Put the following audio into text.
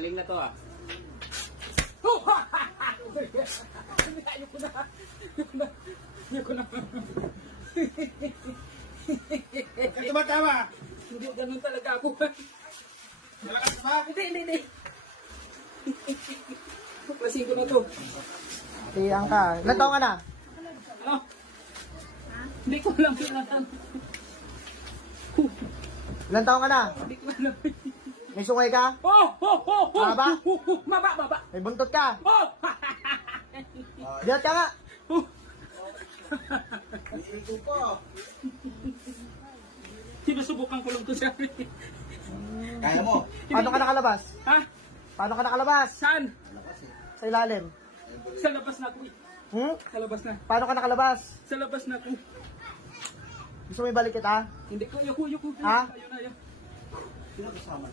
Galing na to ah. Ayoko na. Ayoko na. Kaya tumatawa. Hindi, ganun talaga ako. Malakas ba? Hindi. Klasing ko na to. Tiyang ka. Ilan taon ka na? Ano? Hindi ko alam yun na. Ilan taon ka na? Hindi ko alam. May sungay ka? Maba? Maba. May buntot ka? Oh! Diyan ka nga. Inigo po. Sinusubukan ko lang to siya. Kaya mo. Paano ka nakalabas? Ha? Paano ka nakalabas? Saan? Sa ilalim. Sa labas na ako eh. Hmm? Sa labas na. Paano ka nakalabas? Sa labas na ako. Gusto mo ibalik kita? Hindi ko, ayoko. Ha? Ayun na, ayun. Sino kasama?